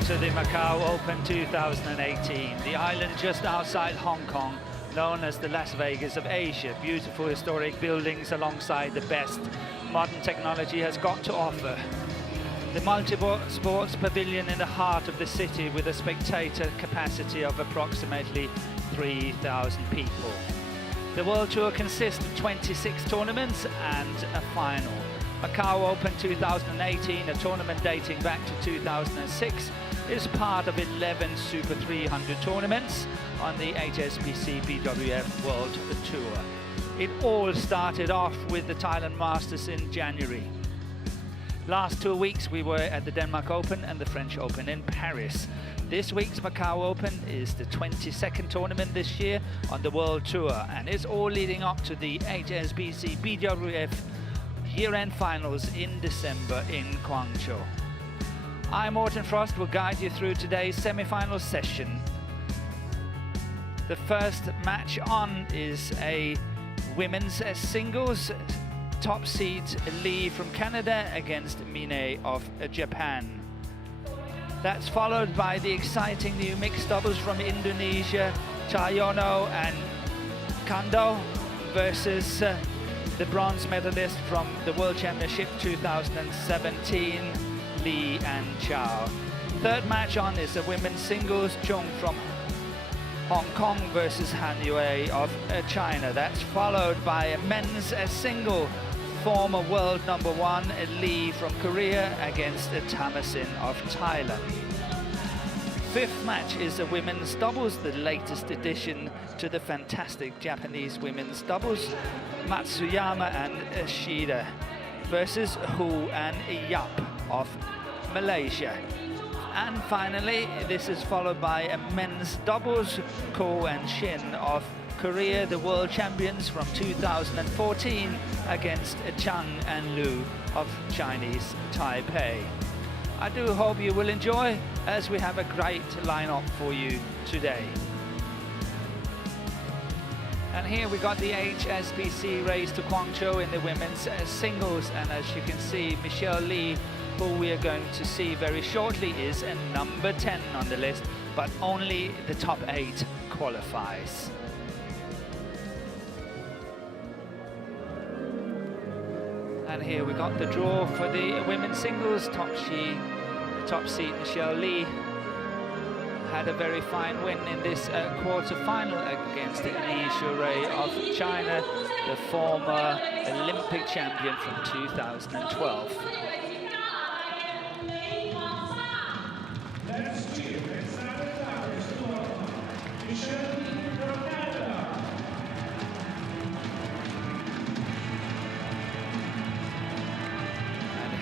Welcome to the Macau Open 2018, the island just outside Hong Kong, known as the Las Vegas of Asia. Beautiful historic buildings alongside the best modern technology has got to offer. The multi-sports pavilion in the heart of the city with a spectator capacity of approximately 3,000 people. The World Tour consists of 26 tournaments and a final. Macau Open 2018, a tournament dating back to 2006, is part of 11 Super 300 tournaments on the HSBC BWF World Tour. It all started off with the Thailand Masters in January. Last 2 weeks we were at the Denmark Open and the French Open in Paris. This week's Macau Open is the 22nd tournament this year on the World Tour, and it's all leading up to the HSBC BWF year-end finals in December in Guangzhou. I, Morten Frost, will guide you through today's semi-final session. The first match on is a women's singles. Top seed Lee from Canada against Mine of Japan. That's followed by the exciting new mixed doubles from Indonesia, Chayono and Kando versus the bronze medalist from the World Championship 2017, Lee and Chow. Third match on is a women's singles, Chung from Hong Kong versus Han Yue of China. That's followed by a men's single, former world #1 Lee from Korea against Tamasin of Thailand. Fifth match is a women's doubles, the latest addition to the fantastic Japanese women's doubles, Matsuyama and Shida versus Hu and Yap of Malaysia. And finally, this is followed by a men's doubles, Ko and Shin of Korea, the world champions from 2014, against Chang and Lu of Chinese Taipei. I do hope you will enjoy, as we have a great lineup for you today. And here we got the HSBC race to Guangzhou in the women's singles, and as you can see, Michelle Lee, who we are going to see very shortly, is a number 10 on the list, but only the top 8 qualifies. And here we got the draw for the women's singles. The top seed Michelle Lee had a very fine win in this quarter-final against Li Shurei of China, the former Olympic champion from 2012.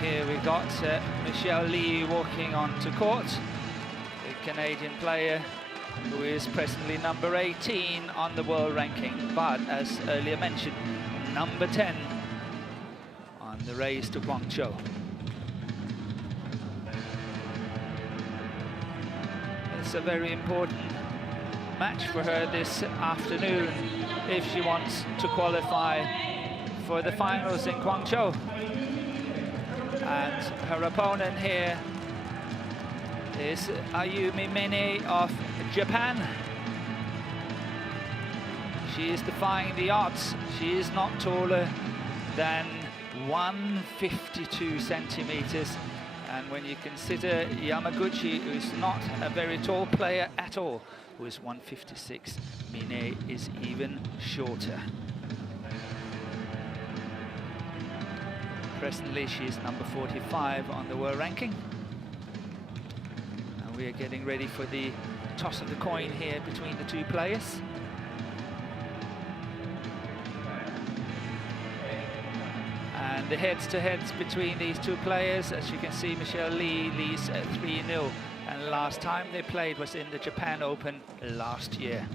Here we got Michelle Lee walking onto court, the Canadian player who is presently number 18 on the world ranking, but as earlier mentioned, number 10 on the race to Guangzhou. It's a very important match for her this afternoon if she wants to qualify for the finals in Guangzhou. And her opponent here is Ayumi Mine of Japan. She is defying the odds. She is not taller than 152 centimeters. And when you consider Yamaguchi, who is not a very tall player at all, who is 156, Mine is even shorter. Presently, she is number 45 on the world ranking. And we are getting ready for the toss of the coin here between the two players. And the heads-to-heads between these two players, as you can see, Michelle Lee leads at 3-0. And last time they played was in the Japan Open last year.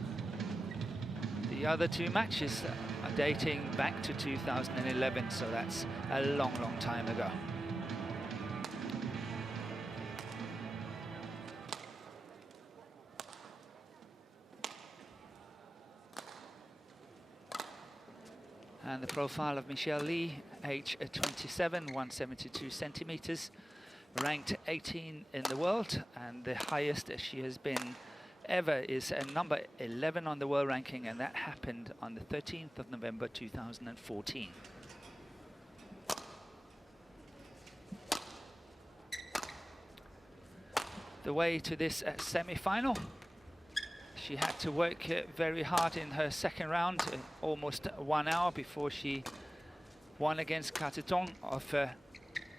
The other two matches are dating back to 2011, so that's a long, long time ago. And the profile of Michelle Lee, age 27, 172 centimeters. ranked 18 in the world, and the highest she has been ever is number 11 on the world ranking, and that happened on the 13th of November 2014. The way to this semi-final, she had to work very hard in her second round, almost 1 hour before she won against Katitong of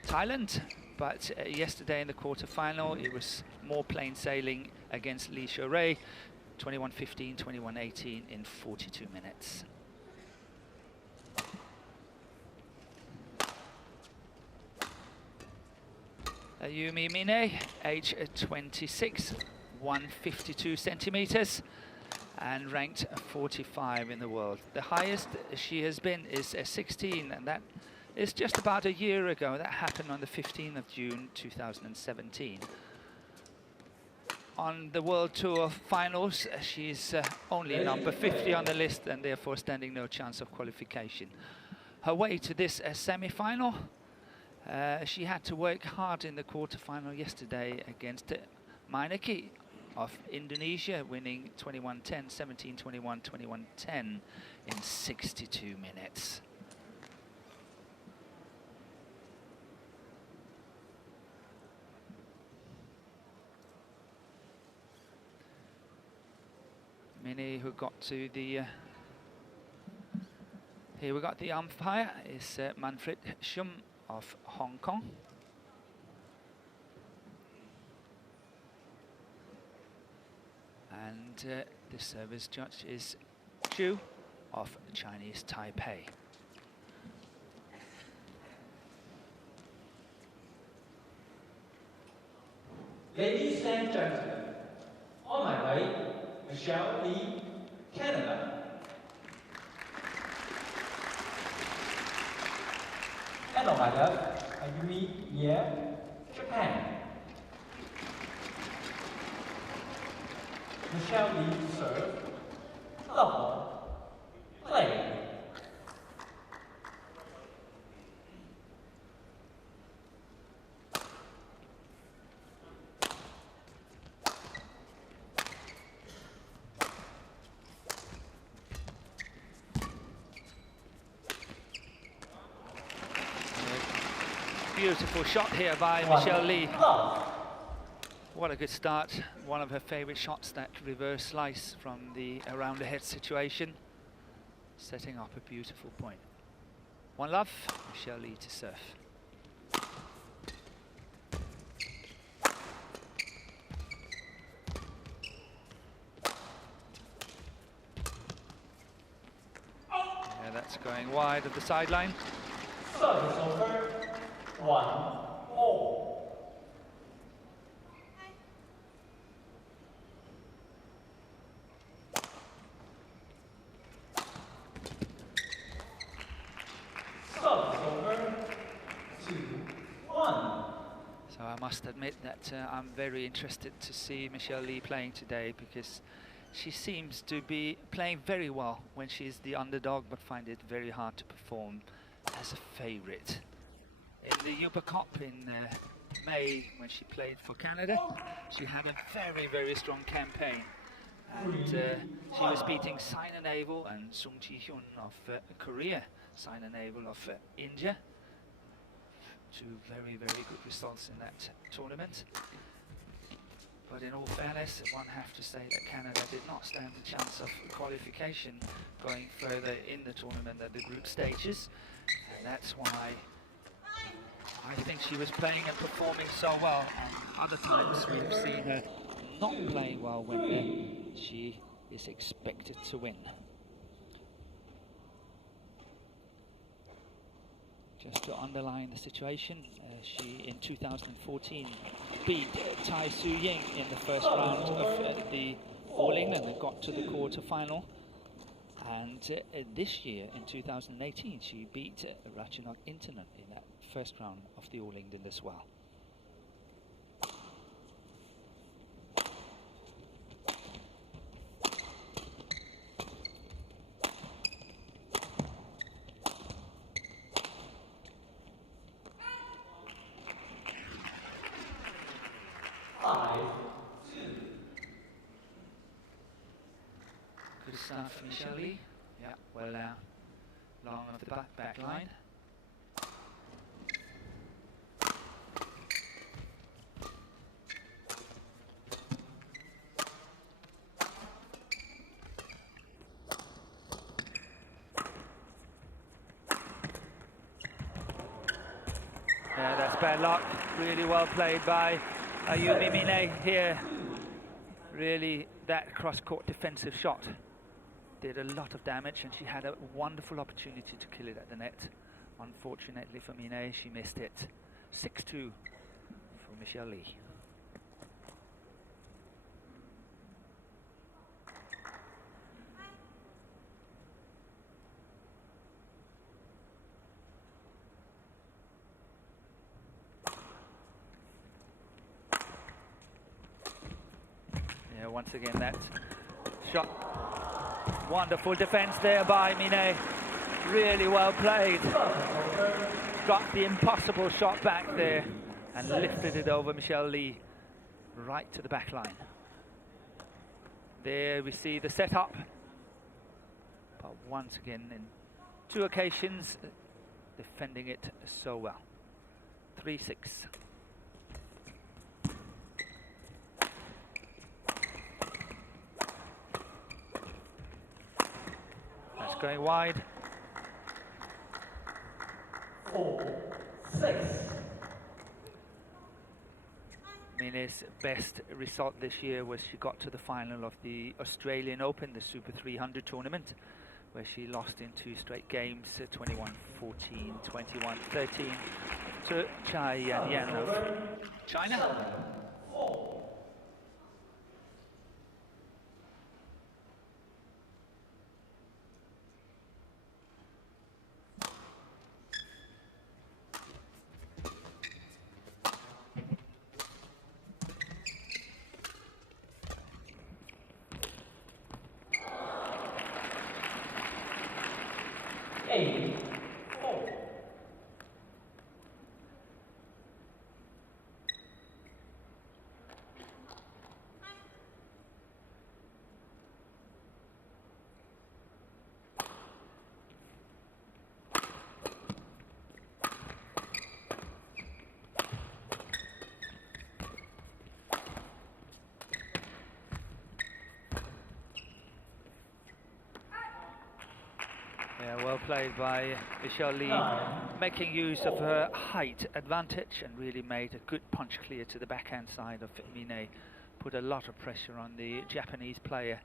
Thailand. But yesterday in the quarterfinal, it was more plain sailing against Lee Shou-rui, 21-15, 21-18 in 42 minutes. Ayumi Mine, age 26, 152 centimeters, and ranked 45 in the world. The highest she has been is 16, and that is just about a year ago. That happened on the 15th of June 2017. On the World Tour finals, she's only number 50 on the list, and therefore standing no chance of qualification. Her way to this semi-final, she had to work hard in the quarterfinal yesterday against Mainaki of Indonesia, winning 21-10, 17-21, 21-10 in 62 minutes. Mini, who got to the here we got the umpire is Manfred Schum of Hong Kong, and the service judge is Zhu of Chinese Taipei. Ladies and gentlemen, on my way, Michelle Lee, Canada. And on my left, Ayumi, Japan. Michelle Lee serve, double, play. Beautiful shot here by Michelle Lee. What a good start. One of her favorite shots, that reverse slice from the around the head situation, setting up a beautiful point. 1-love, Michelle Lee to serve. Yeah, that's going wide of the sideline. Service over. 1-all. Service over. 2-1. So I must admit that I'm very interested to see Michelle Lee playing today, because she seems to be playing very well when she's the underdog, but find it very hard to perform as a favorite. In the Uber Cup in May, when she played for Canada, she had a very, very strong campaign. And she was beating Saina Naval and Sung Ji-hyun of Korea, Saina Naval of India. Two very, very good results in that tournament. But in all fairness, one have to say that Canada did not stand a chance of qualification going further in the tournament at the group stages. And that's why I think she was playing and performing so well. And other times we've seen her not playing well when she is expected to win. Just to underline the situation, she in 2014 beat Tai Su Ying in the first round of the All England and got to the quarter-final. And this year, in 2018, she beat Ratchanok Internet in that first round of the All England as well. Good start for Michelle Lee. Yeah, well long of the back line. Yeah, that's bad luck. Really well played by Ayumi Mine here. Really, that cross-court defensive shot did a lot of damage, and she had a wonderful opportunity to kill it at the net. Unfortunately for Mine, she missed it. 6-2 for Michelle Lee. Yeah, once again that shot. Wonderful defense there by Mine. Really well played. Got the impossible shot back there and lifted it over Michelle Lee right to the back line. There we see the setup. But once again, in 2 occasions, defending it so well. 3-6. That's going wide. 4-6. Mine's best result this year was she got to the final of the Australian Open, the Super 300 tournament, where she lost in 2 straight games, 21-14, 21-13 to Chai Yan of China. Yeah, well played by Michelle Lee, making use of her height advantage and really made a good punch clear to the backhand side of Mine. Put a lot of pressure on the Japanese player.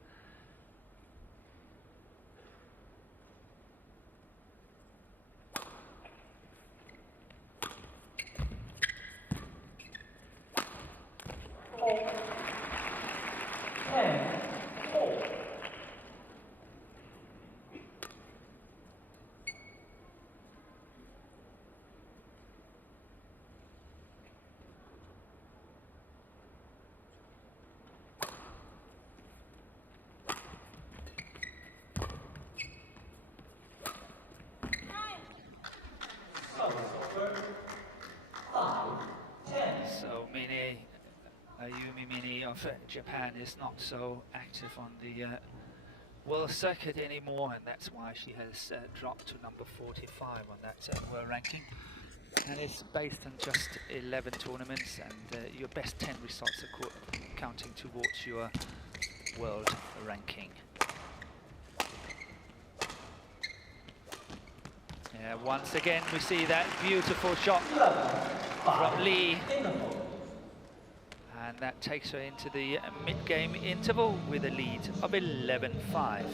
So Ayumi Mine of Japan is not so active on the world circuit anymore, and that's why she has dropped to number 45 on that world ranking. And it's based on just 11 tournaments, and your best 10 results are counting towards your world ranking. Yeah, once again we see that beautiful shot from Lee, and that takes her into the mid-game interval with a lead of 11-5.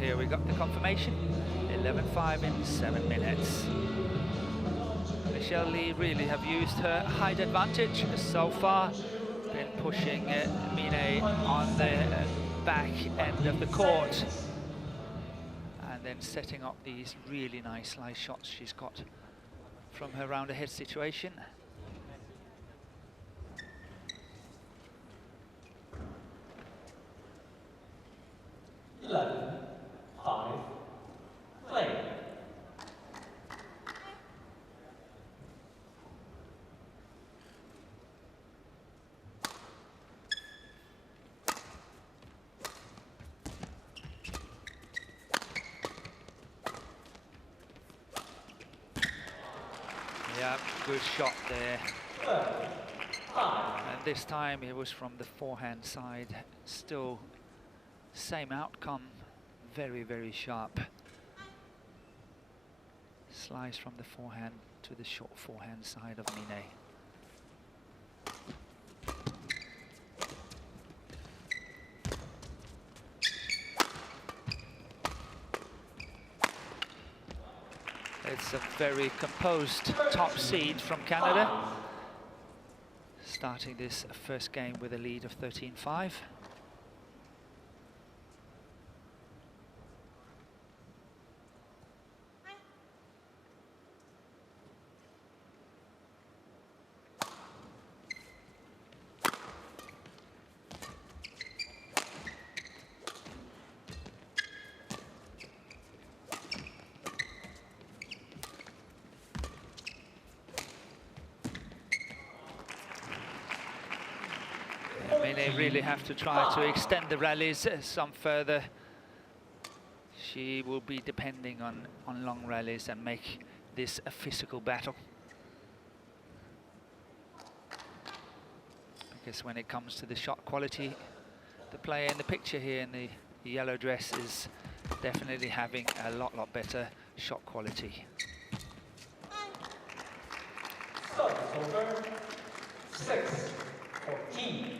Here we got the confirmation, 11-5 in 7 minutes. Michelle Lee really have used her height advantage so far, been pushing Mine on the back end of the court, and then setting up these really nice slice shots she's got from her round ahead situation. Good shot there. 5. And this time it was from the forehand side. Still same outcome. Very, very sharp. Slice from the forehand to the short forehand side of Mine. It's a very composed top seed from Canada, starting this first game with a lead of 13-5. I mean, they really have to try to extend the rallies some further. She will be depending on long rallies and make this a physical battle. Because when it comes to the shot quality, the player in the picture here in the yellow dress is definitely having a lot better shot quality. Service over. 6-14.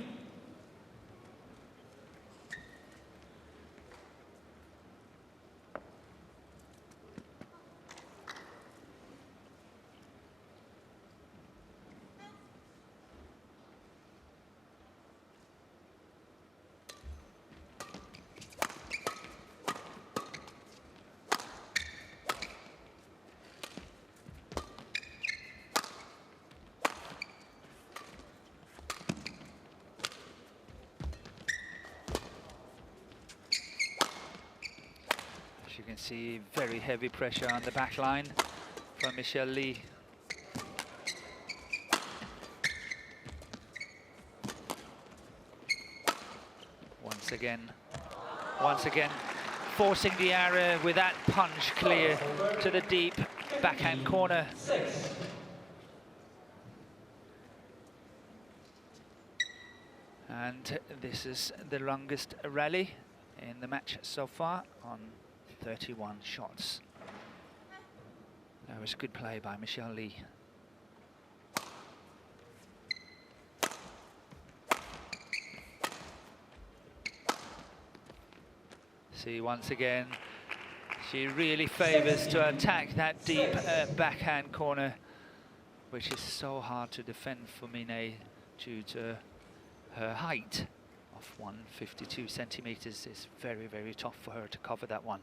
As you can see, very heavy pressure on the back line from Michelle Lee. Once again, forcing the error with that punch clear to the deep backhand corner. 6. And this is the longest rally in the match so far, on 31 shots. That was good play by Michelle Lee. See, once again, she really favors to attack that deep backhand corner, which is so hard to defend for Mine due to her height of 152 centimeters. It's very, very tough for her to cover that one.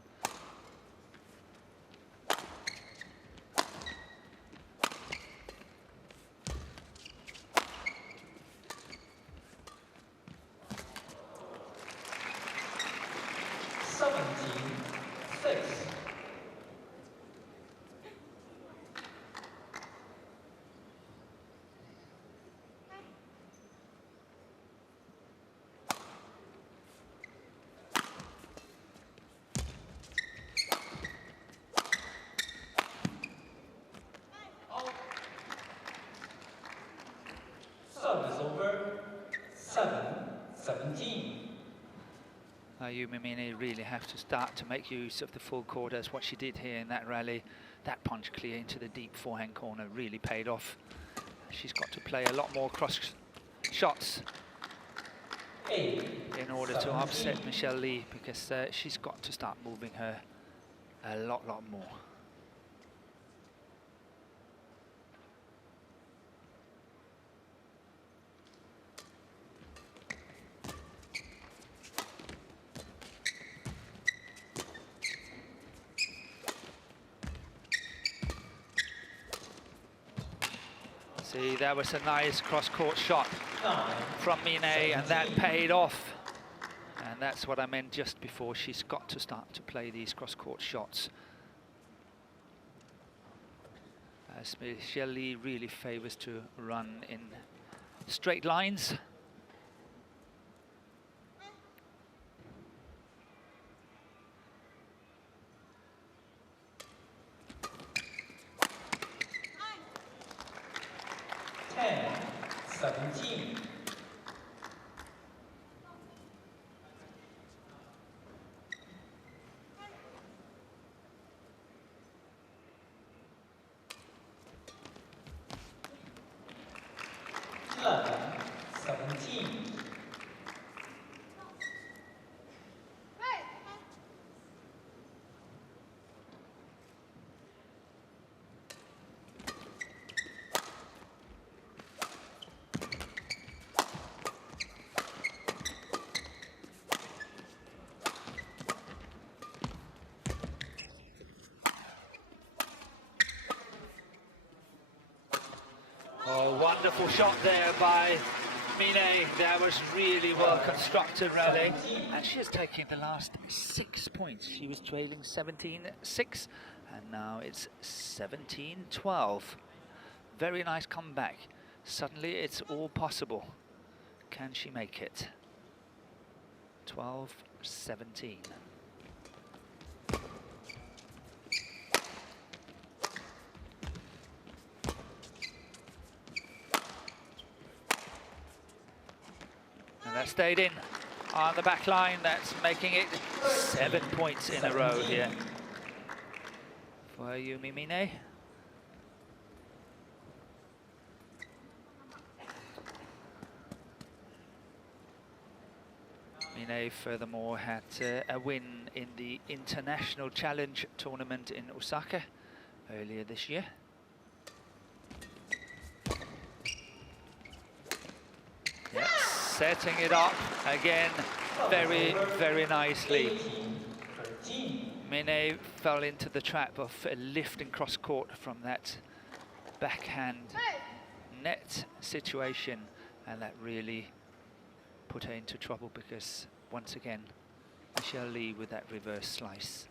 Ayumi really have to start to make use of the full court, as what she did here in that rally. That punch clear into the deep forehand corner really paid off. She's got to play a lot more cross shots in order to upset Michelle Lee, because she's got to start moving her a lot more. See, that was a nice cross-court shot from Mine, and that paid off. And that's what I meant just before. She's got to start to play these cross-court shots, as Michelle Lee really favors to run in straight lines. 10-17. Eleven, 17. Oh, wonderful shot there by Mine. That was really well constructed rally. And she has taken the last 6 points. She was trailing 17-6 and now it's 17-12. Very nice comeback. Suddenly it's all possible. Can she make it? 12-17. And that stayed in on the back line. That's making it 7 points in a row here for Ayumi Mine. Mine furthermore had a win in the International Challenge tournament in Osaka earlier this year. Yeah, setting it up again very, very nicely. Mine fell into the trap of a lift and cross court from that backhand net situation, and that really put her into trouble because once again Michelle Lee with that reverse slice.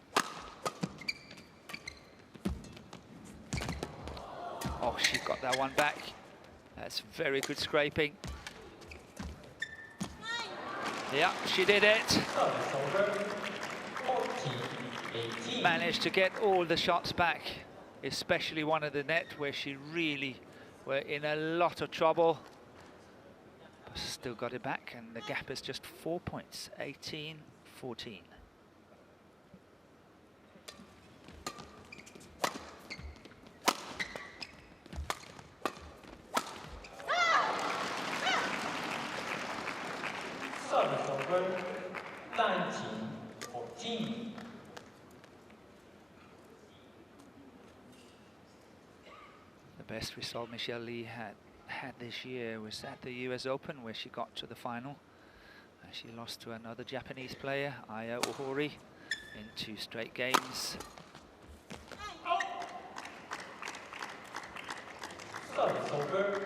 Oh, she got that one back. That's very good scraping. Yeah, she did it. Managed to get all the shots back, especially one at the net where she really were in a lot of trouble. But still got it back, and the gap is just 4 points, 18-14. Service over, 19-14. The best result Michelle Lee had this year was at the US Open, where she got to the final. She lost to another Japanese player, Aya Ohori, in 2 straight games. Service over,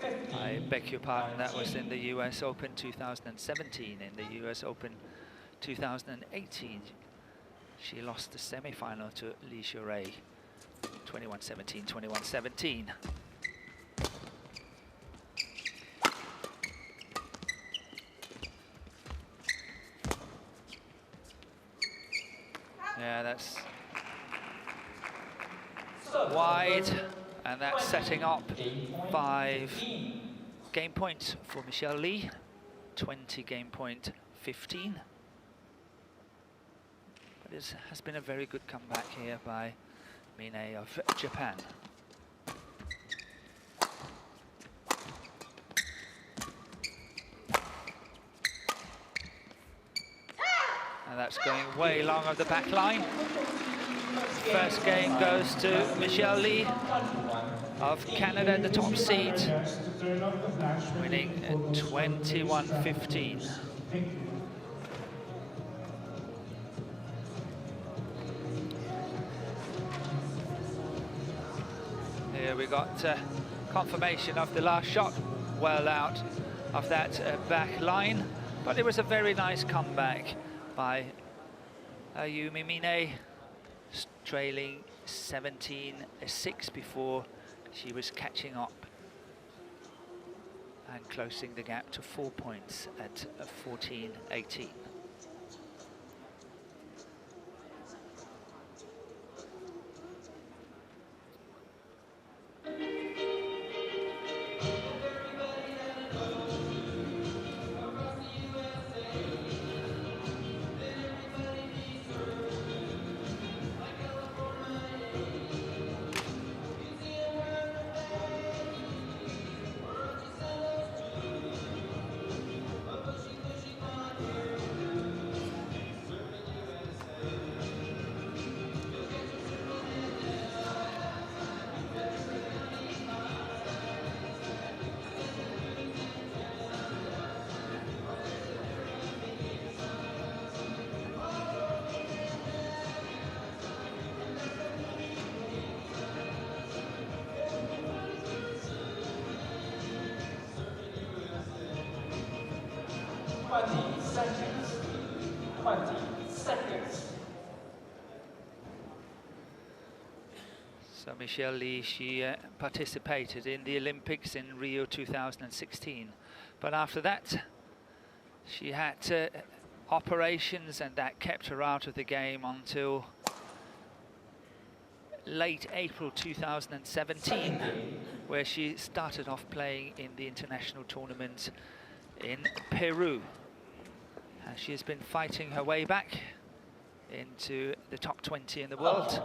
15. I beg your pardon, that was in the US Open 2017. In the US Open 2018, she lost the semi-final to Li Xiurei, 21-17, 21-17. Yeah, that's wide, and that's setting up 5 game points for Michelle Lee, 20 game point 15. But it has been a very good comeback here by Mine of Japan. And that's going way long of the back line. First game goes to Michelle Lee of Canada, the top seed, winning 21-15. Here we got confirmation of the last shot, well out of that back line, but it was a very nice comeback by Ayumi Mine, trailing 17-6 before she was catching up and closing the gap to 4 points at 14-18. 20 seconds. 20 seconds. So Michelle Lee, she participated in the Olympics in Rio 2016, but after that she had operations, and that kept her out of the game until late April 2017, where she started off playing in the international tournament in Peru. And she has been fighting her way back into the top 20 in the world.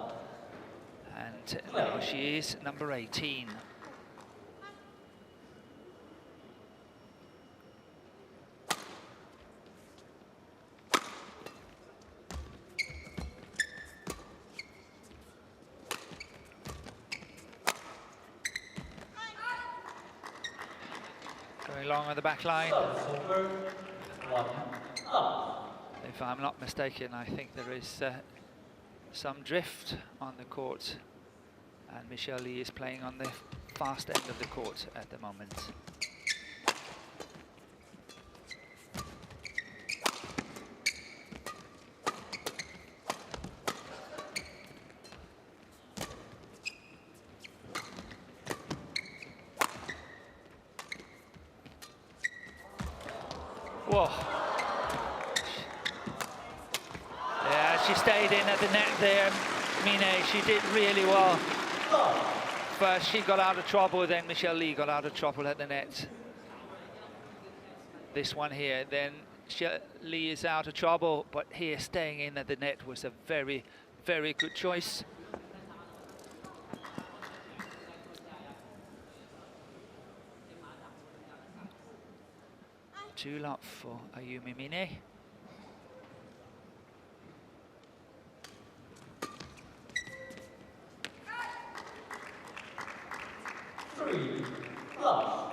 And now she is number 18. Going long on the back line. If I'm not mistaken, I think there is some drift on the court, and Michelle Lee is playing on the fast end of the court at the moment. Whoa. Yeah, she stayed in at the net there, Mine. She did really well. First she got out of trouble, then Michelle Lee got out of trouble at the net. This one here, then Michelle Lee is out of trouble, but here staying in at the net was a very, very good choice. Two love for Ayumi Mine. Three love.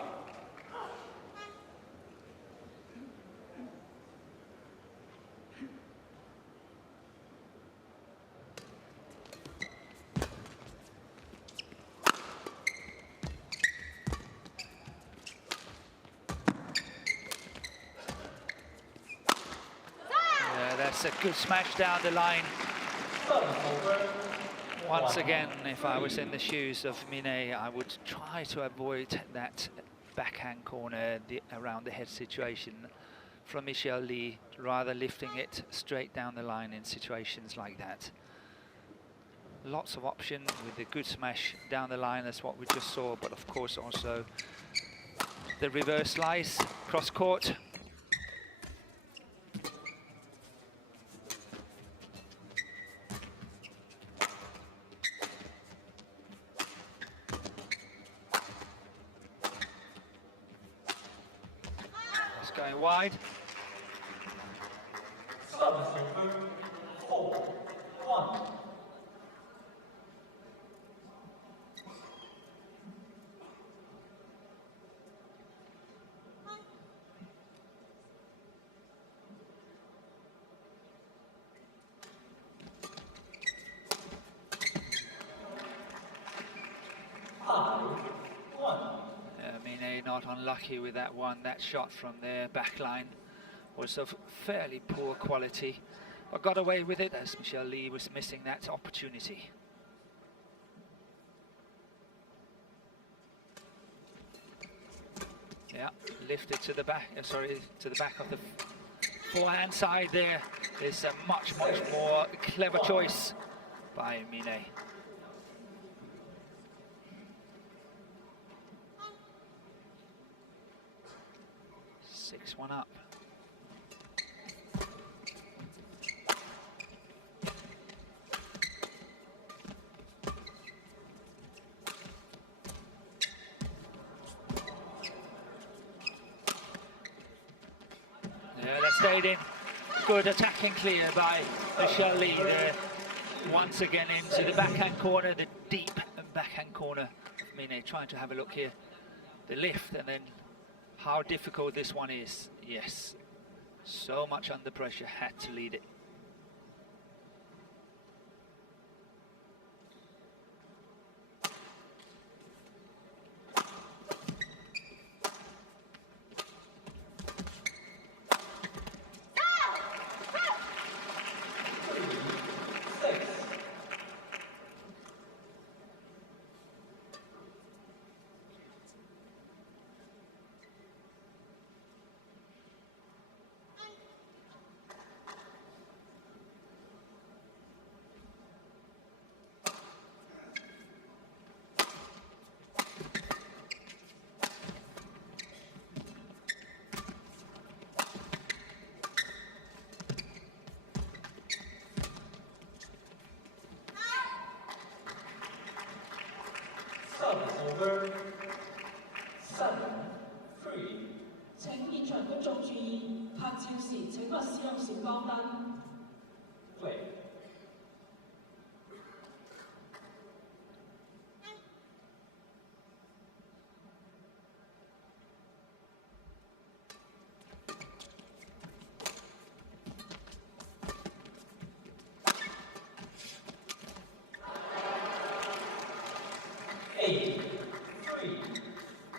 That's a good smash down the line. Once again, if I was in the shoes of Mine, I would try to avoid that backhand corner around the head situation from Michelle Lee, rather lifting it straight down the line in situations like that. Lots of options with a good smash down the line, that's what we just saw, but of course also the reverse slice, cross court. Going wide. Service over 4-1. Mine not unlucky with that one. That shot from their back line was of fairly poor quality, but got away with it as Michelle Lee was missing that opportunity. Yeah, lifted to the back, to the back of the forehand side there. Is a much more clever choice by Mine. 6-1 up. Yeah, that stayed in. Good attacking clear by Michelle Lee there. Once again into the backhand corner, the deep backhand corner of Mine. Trying to have a look here. The lift and then how difficult this one is. Yes, so much under pressure, had to lead it. 請現場觀眾注意，拍照時請勿使用閃光燈。Play.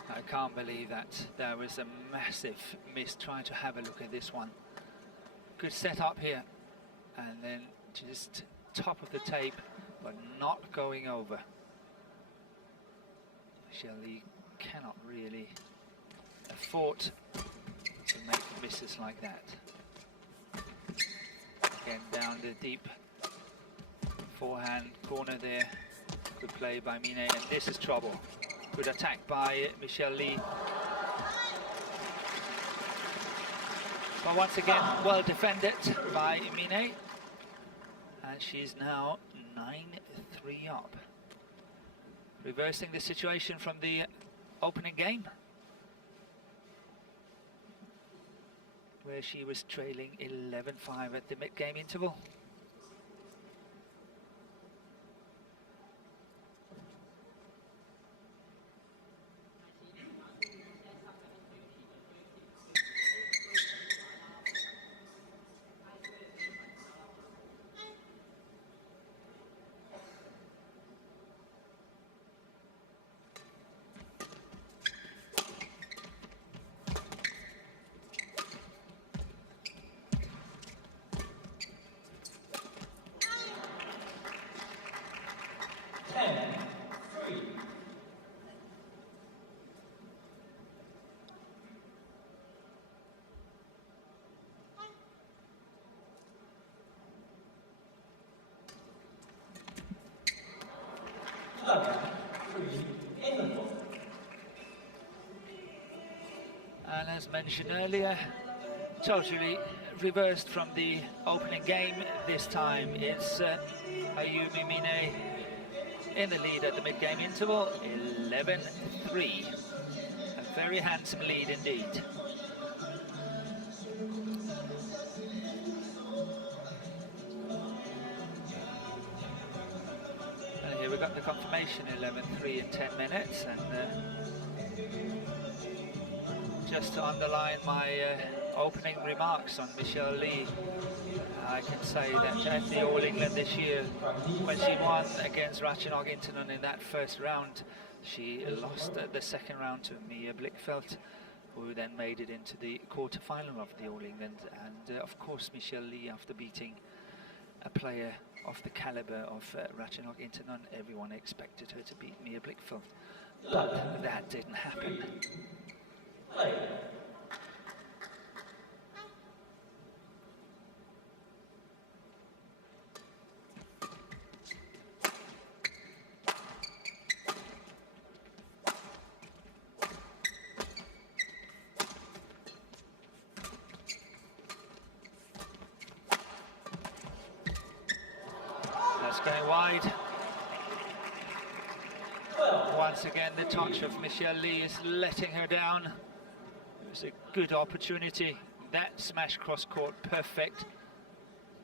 I can't believe that. There was a massive miss trying to have a look at this one. Good setup here, and then just top of the tape, but not going over. Shelley cannot really afford to make misses like that. Again, down the deep forehand corner there. Good play by Mine, and this is trouble. Good attack by Michelle Lee. But once again, well defended by Mine. And she's now 9-3 up. Reversing the situation from the opening game, where she was trailing 11-5 at the mid-game interval. And as mentioned earlier, totally reversed from the opening game. This time it's Ayumi Mine in the lead at the mid-game interval, 11-3. A very handsome lead indeed. And here we got the confirmation, 11-3 in 10 minutes. And just to underline my opening remarks on Michelle Lee, I can say that at the All England this year, when she won against Ratchanok Intanon in that first round, she lost the second round to Mia Blickfeld, who then made it into the quarter-final of the All England. And of course, Michelle Lee, after beating a player of the caliber of Ratchanok Intanon, everyone expected her to beat Mia Blickfeld, but that didn't happen. That's going wide. Once again, the touch of Michelle Lee is letting her down. It was a good opportunity. That smash cross court, perfect,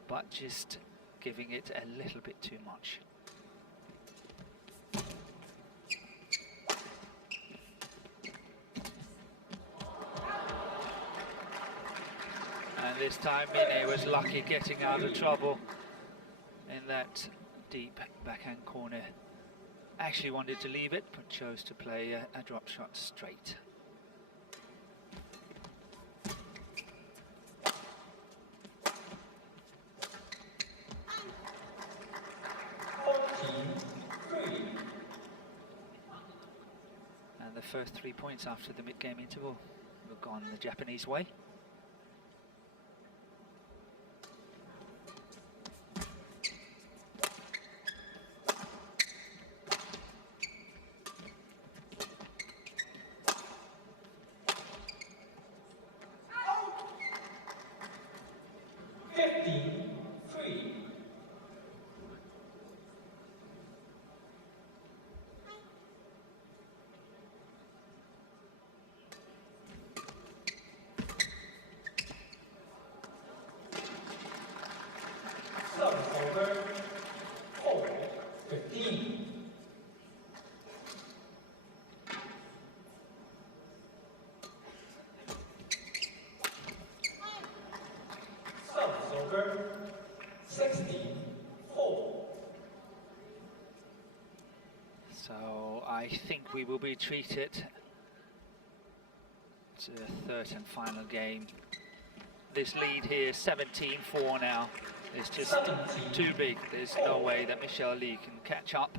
but just giving it a little bit too much. And this time Mine was lucky getting out of trouble in that deep backhand corner. Actually wanted to leave it, but chose to play a drop shot straight. And the first 3 points after the mid-game interval have gone the Japanese way. think we will be treated to a third and final game. This lead here, 17-4 now, is just too big. There's no way that Michelle Lee can catch up.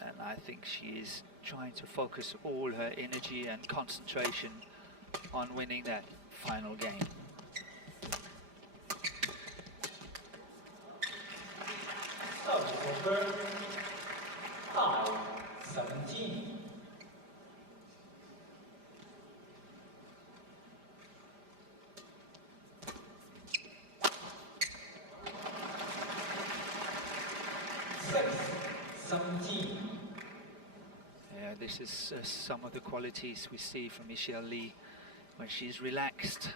And I think she is trying to focus all her energy and concentration on winning that final game. Over 5-17. Yeah, this is some of the qualities we see from Michelle Lee when she's relaxed.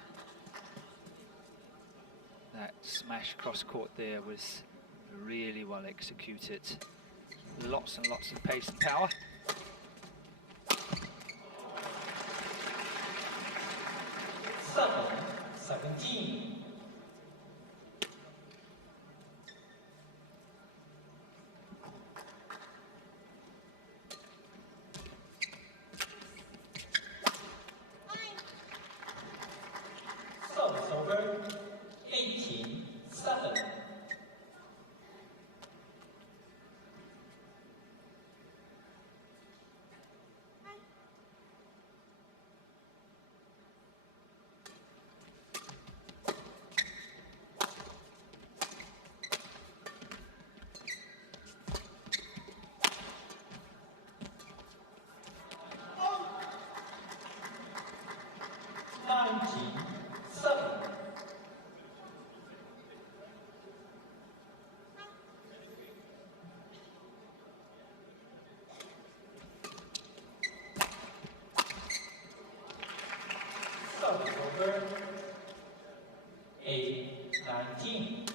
That smash cross court there was really well executed. Lots and lots of pace and power. Seven, 17. Service over 18-7. Over 8-19.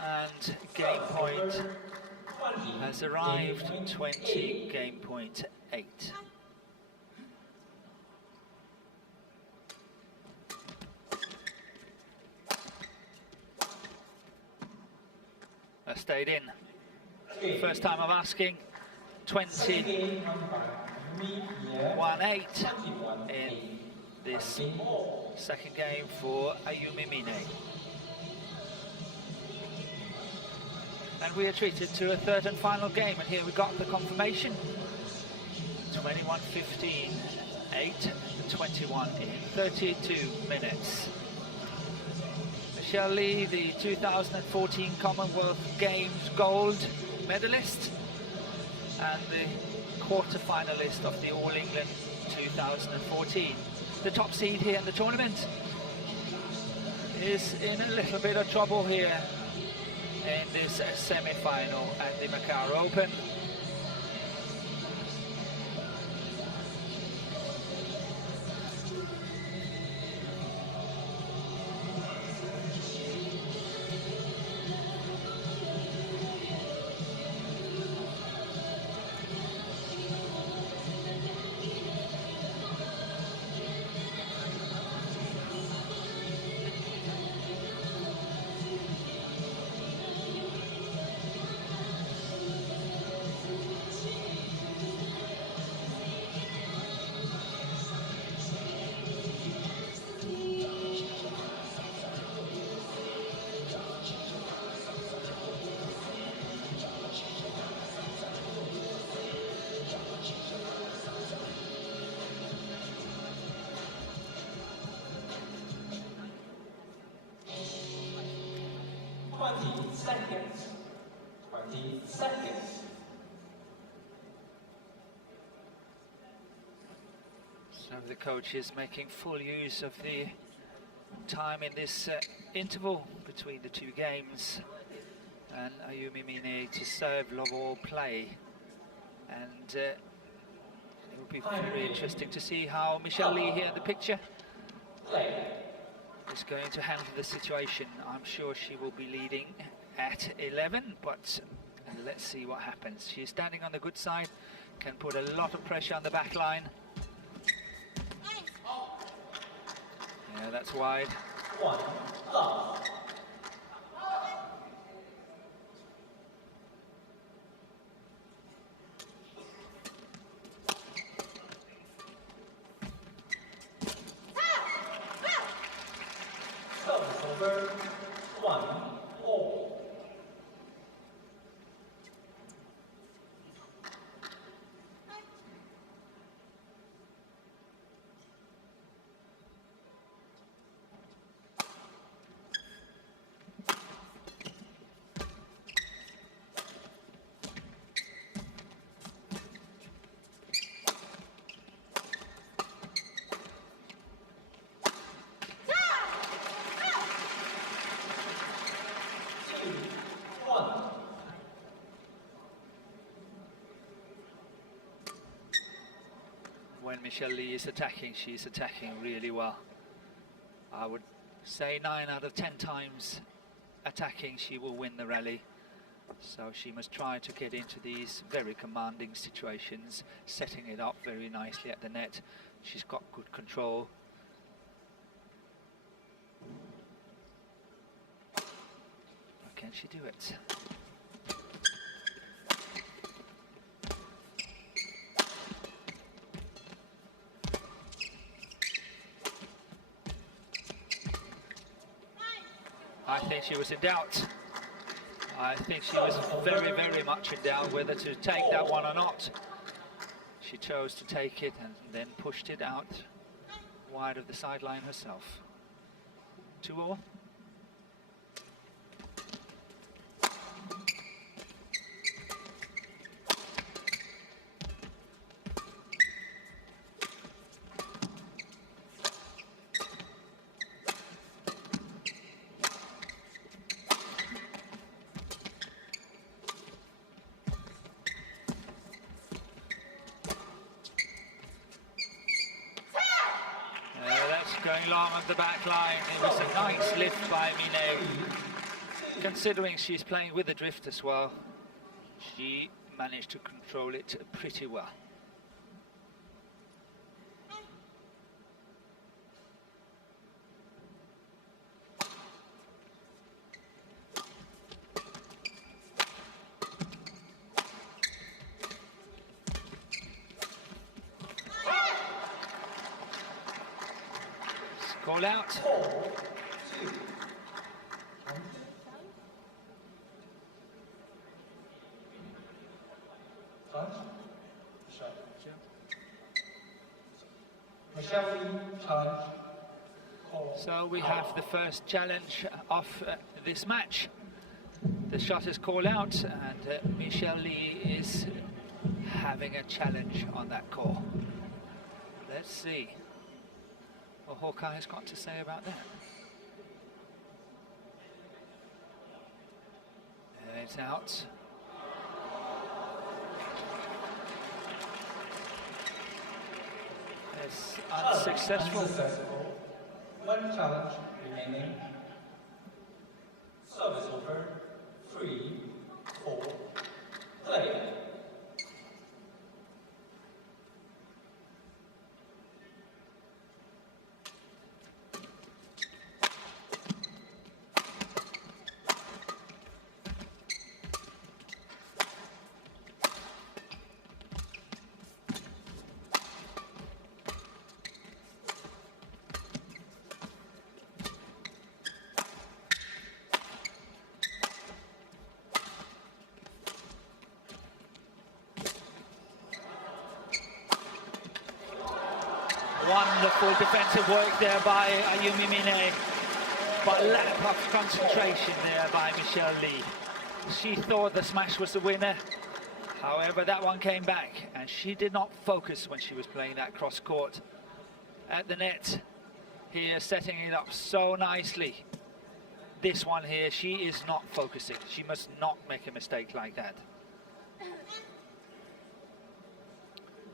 And game point has arrived, 20 game point 8. Stayed in. First time of asking, 20-1-8 in this second game for Ayumi Mine. And we are treated to a third and final game, and here we got the confirmation. 21-15, 8-21 in 32 minutes. Michelle Lee, the 2014 Commonwealth Games gold medalist and the quarter-finalist of the All England 2014. The top seed here in the tournament is in a little bit of trouble here in this semi-final at the Macau Open. So the coach is making full use of the time in this interval between the two games, and Ayumi Mine to serve, love all play, and it will be very interesting to see how Michelle Lee here in the picture is going to handle the situation. I'm sure she will be leading at 11, but let's see what happens. She's standing on the good side, can put a lot of pressure on the back line. Yeah, that's wide. 1 love. Service over 1-all. When Michelle Lee is attacking, she's attacking really well. I would say 9 out of 10 times attacking, she will win the rally. So she must try to get into these very commanding situations, setting it up very nicely at the net. She's got good control. Can she do it? I think she was in doubt. I think she was very, very much in doubt whether to take that one or not. She chose to take it and then pushed it out wide of the sideline herself. 2-all. Going long on the back line. It was a nice lift by Mine. Considering she's playing with the drift as well, she managed to control it pretty well. Call out. So we have the first challenge of this match. The shot is called out, and Michelle Lee is having a challenge on that call. Let's see what Hawkeye has got to say about that. It's out. It's unsuccessful. One challenge remaining. Service over. 3-4. Play. Wonderful defensive work there by Ayumi Mine, but lack of concentration there by Michelle Lee. She thought the smash was the winner, however that one came back and she did not focus when she was playing that cross court at the net. Here, setting it up so nicely. This one here, she is not focusing. She must not make a mistake like that.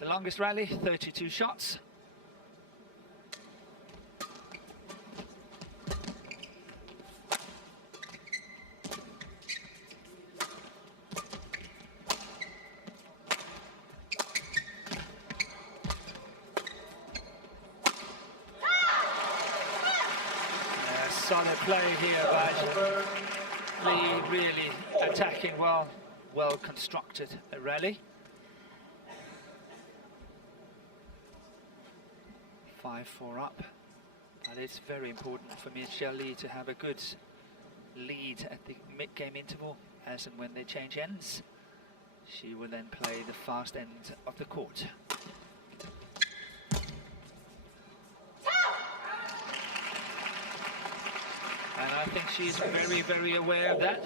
The longest rally, 32 shots. solid play here by Lee, really attacking well constructed a rally. 5-4 up, but it's very important for Michelle Lee to have a good lead at the mid-game interval, as and when they change ends. She will then play the fast end of the court. And I think she's very, very aware of that.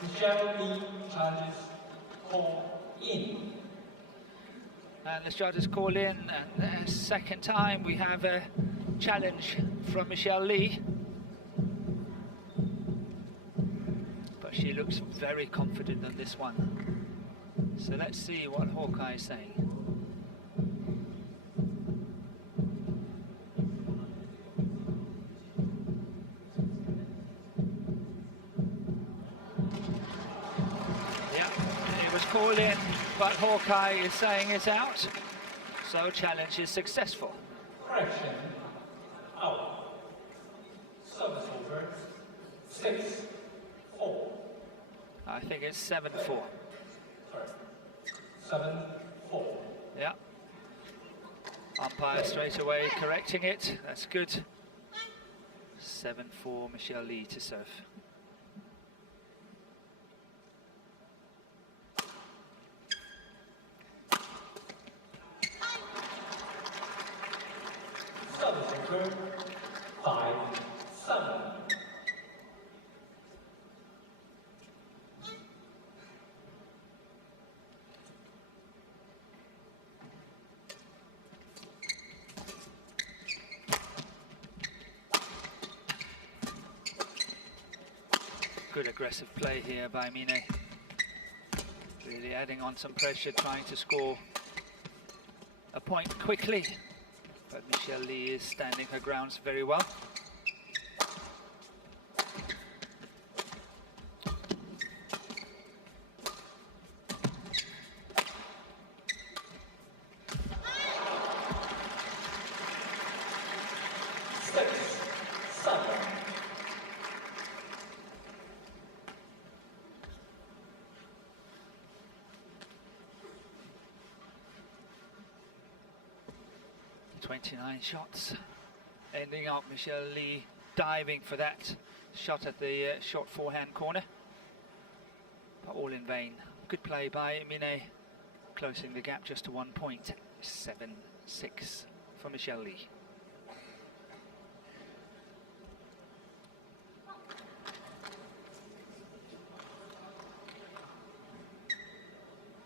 Michelle Lee challenges call in. And the judges call in, and the second time we have a challenge from Michelle Lee. But she looks very confident on this one. So let's see what Hawkeye is saying. Call in, but Hawkeye is saying it's out, so challenge is successful. Correction, out. Service over, 6-4. I think it's 7-4. Sorry, 7-4. Yeah. Umpire straight away correcting it. That's good. 7-4, Michelle Lee to serve. Service over, 5-7. Good aggressive play here by Mine. Really adding on some pressure, trying to score a point quickly. But Michelle Lee is standing her grounds very well. Shots, ending up Michelle Lee diving for that shot at the short forehand corner, but all in vain. Good play by Mine, closing the gap just to 1 point. 7-6 for Michelle Lee.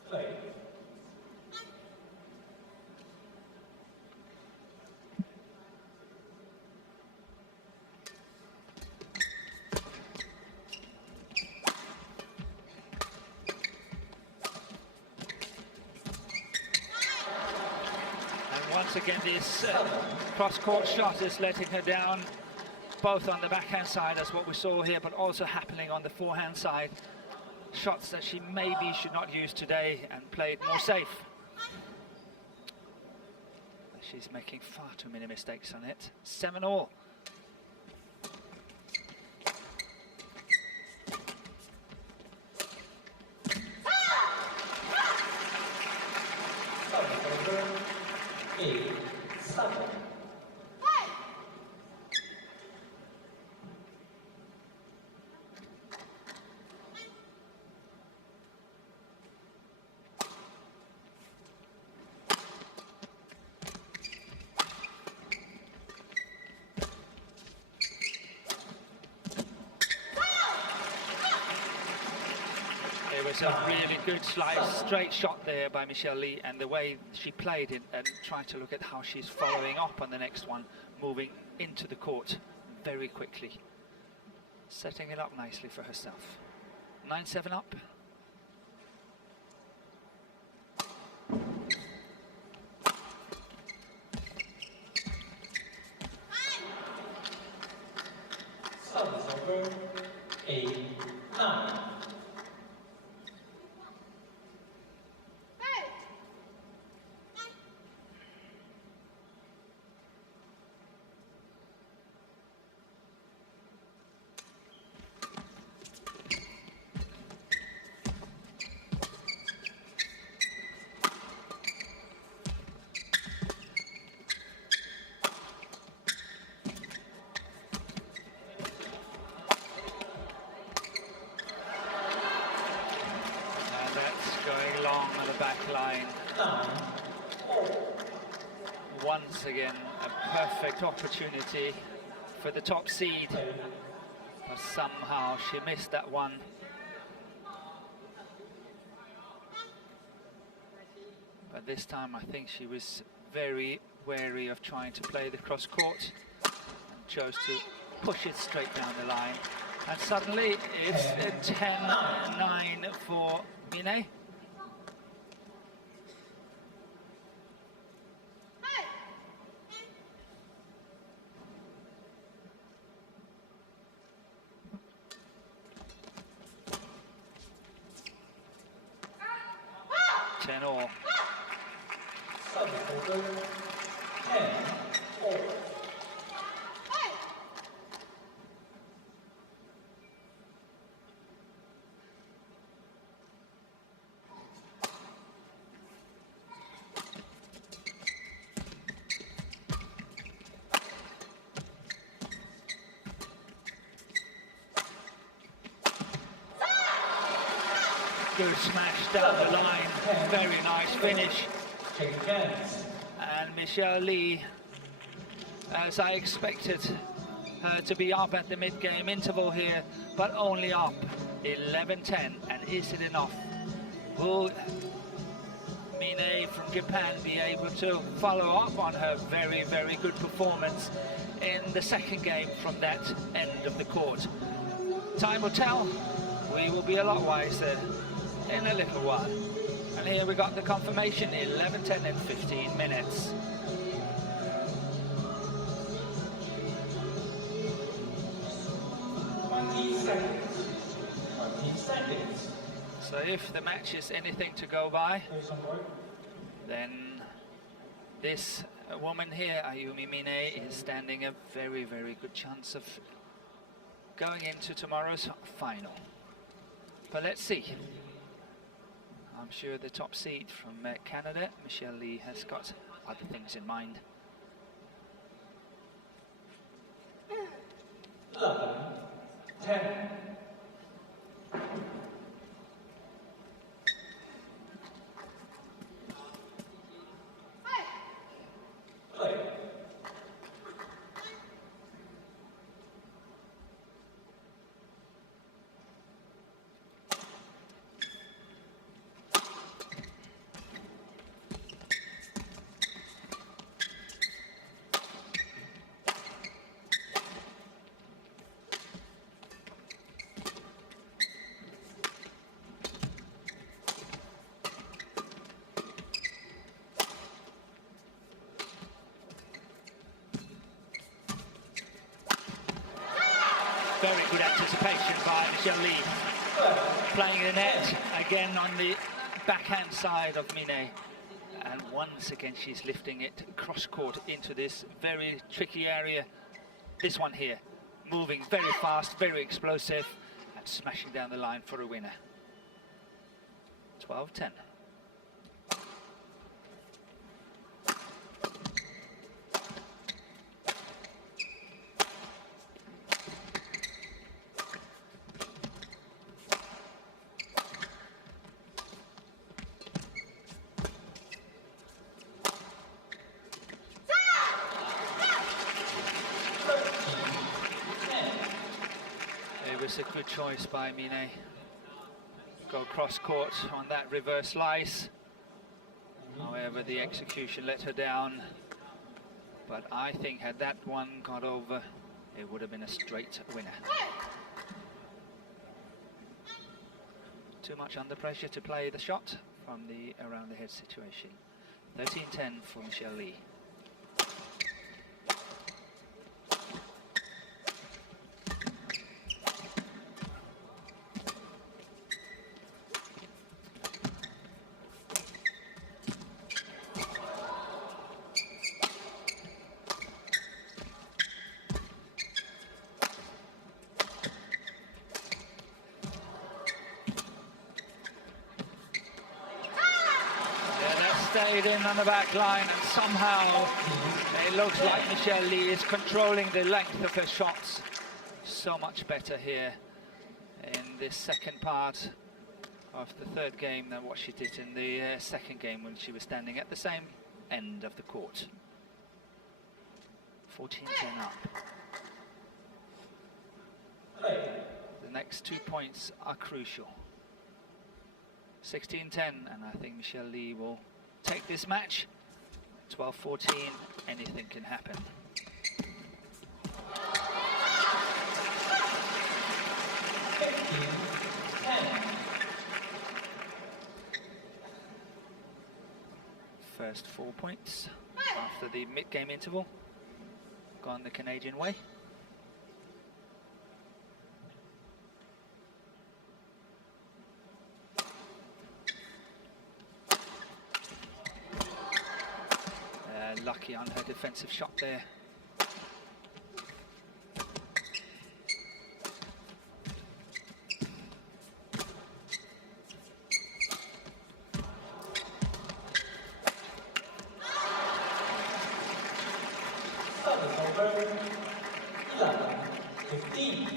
Play. Once again, this cross-court shot is letting her down, both on the backhand side as what we saw here, but also happening on the forehand side. Shots that she maybe should not use today and play it more safe. She's making far too many mistakes on it. 7-all. It was a really good straight shot there by Michelle Lee, and the way she played it and tried to look at how she's following up on the next one, moving into the court very quickly. setting it up nicely for herself. 9-7 up. Service over 8-9. Going long on the back line. Once again, a perfect opportunity for the top seed, but somehow she missed that one. But this time I think she was very wary of trying to play the cross court and chose to push it straight down the line. And suddenly it's a 10-9 for Mine. All. Service over 10-4. Good smash down the line, very nice finish. And Michelle Lee, as I expected her to be up at the mid-game interval here, but only up 11-10, and is it enough? Will Mine from Japan be able to follow up on her very, very good performance in the second game from that end of the court? Time will tell. We will be a lot wiser in a little while. And here we got the confirmation, 11-10 in 15 minutes. So if the match is anything to go by, then this woman here, Ayumi Mine, is standing a very, very good chance of going into tomorrow's final. But let's see. I'm sure the top seed from Canada, Michelle Lee, has got other things in mind. 11-10. Play. Very good anticipation by Michelle Lee. Playing the net again on the backhand side of Mine. And once again she's lifting it cross court into this very tricky area. This one here, moving very fast, very explosive, and smashing down the line for a winner. 12-10. It was a good choice by Mine. Go cross court on that reverse slice. However, the execution let her down. But I think had that one got over, it would have been a straight winner. too much under pressure to play the shot from the around the head situation. 13-10 for Michelle Lee. Stayed in on the back line, and somehow it looks like Michelle Lee is controlling the length of her shots so much better here in this second part of the third game than what she did in the second game when she was standing at the same end of the court. 14-10 up. The next 2 points are crucial. 16-10, and I think Michelle Lee will take this match. 12-14, anything can happen. First 4 points after the mid-game interval, gone the Canadian way. Lucky on her defensive shot there. Service over 11-15.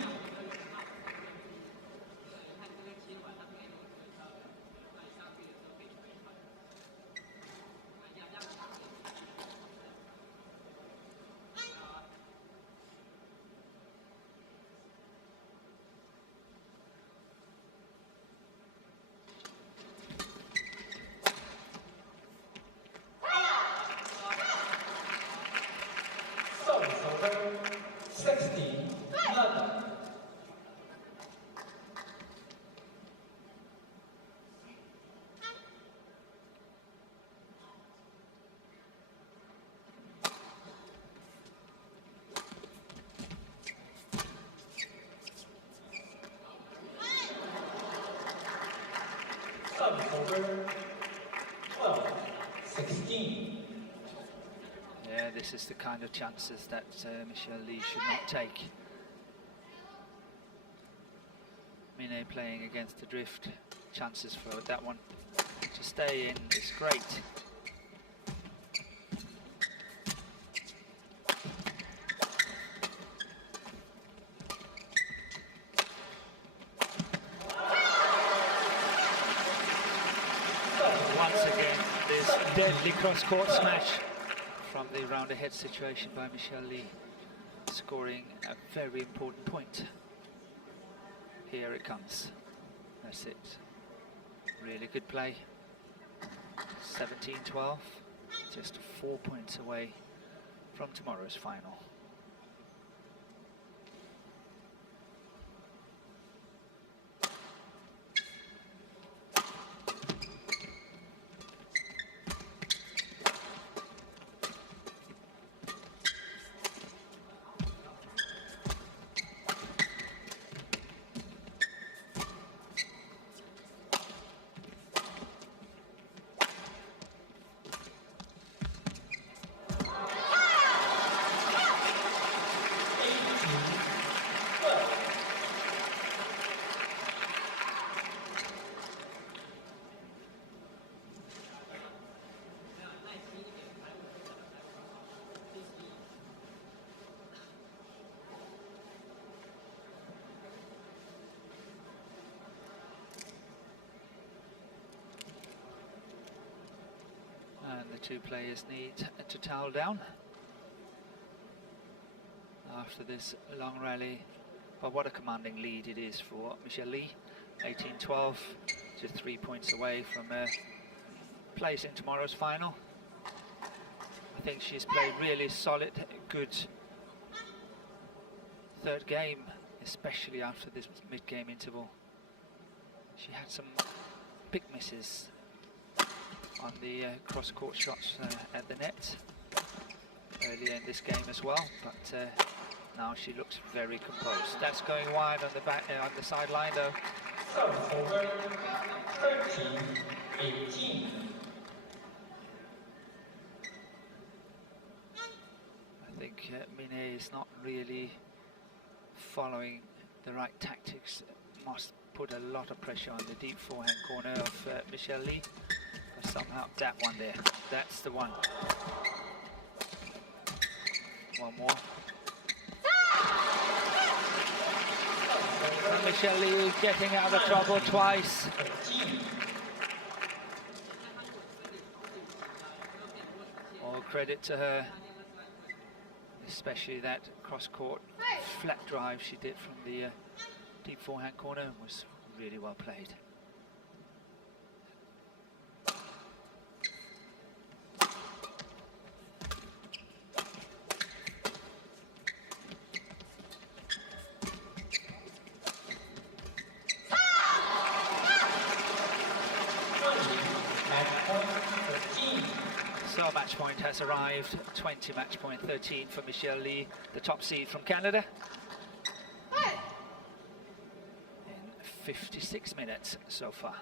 Over 12-16. Yeah, this is the kind of chances that Michelle Lee should not take. Mine playing against the drift, chances for that one to stay in is great. Deadly cross-court smash from the round-ahead situation by Michelle Lee, scoring a very important point. Here it comes. That's it. Really good play. 17-12, just 4 points away from tomorrow's final. And the two players need to towel down after this long rally. But what a commanding lead it is for Michelle Lee. 18-12, just 3 points away from place in tomorrow's final. I think she's played really solid, good third game, especially after this mid-game interval. She had some big misses on the cross-court shots at the net earlier in this game as well, but now she looks very composed. That's going wide on the back on the sideline though. Service over 13-18. I think Mine is not really following the right tactics. Must put a lot of pressure on the deep forehand corner of Michelle Lee. But somehow that one there, that's the one. One more. And Michelle Lee getting out of trouble twice. All credit to her, especially that cross-court flat drive she did from the deep forehand corner was really well played. So match point has arrived, 20 match point, 13 for Michelle Lee, the top seed from Canada. In 56 minutes so far.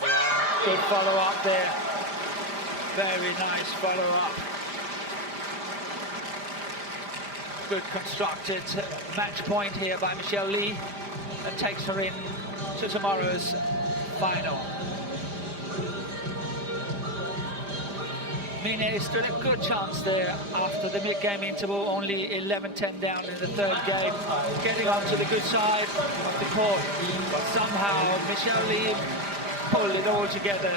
Yeah, good follow-up there. Very nice follow-up. Good constructed match point here by Michelle Lee that takes her in to tomorrow's final. Mine stood a good chance there after the mid-game interval, only 11-10 down in the third game, getting onto the good side of the court. But somehow Michelle Lee pulled it all together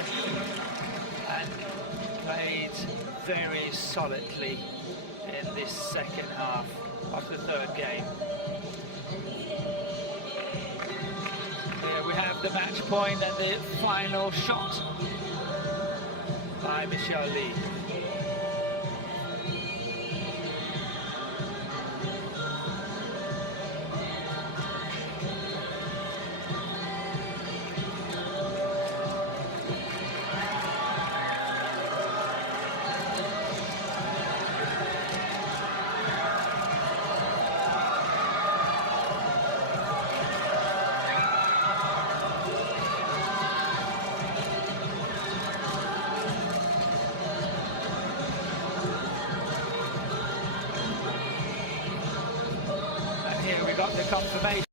and played very solidly in this second half of the third game. Here we have the match point and the final shot by Michelle Lee. Got the confirmation.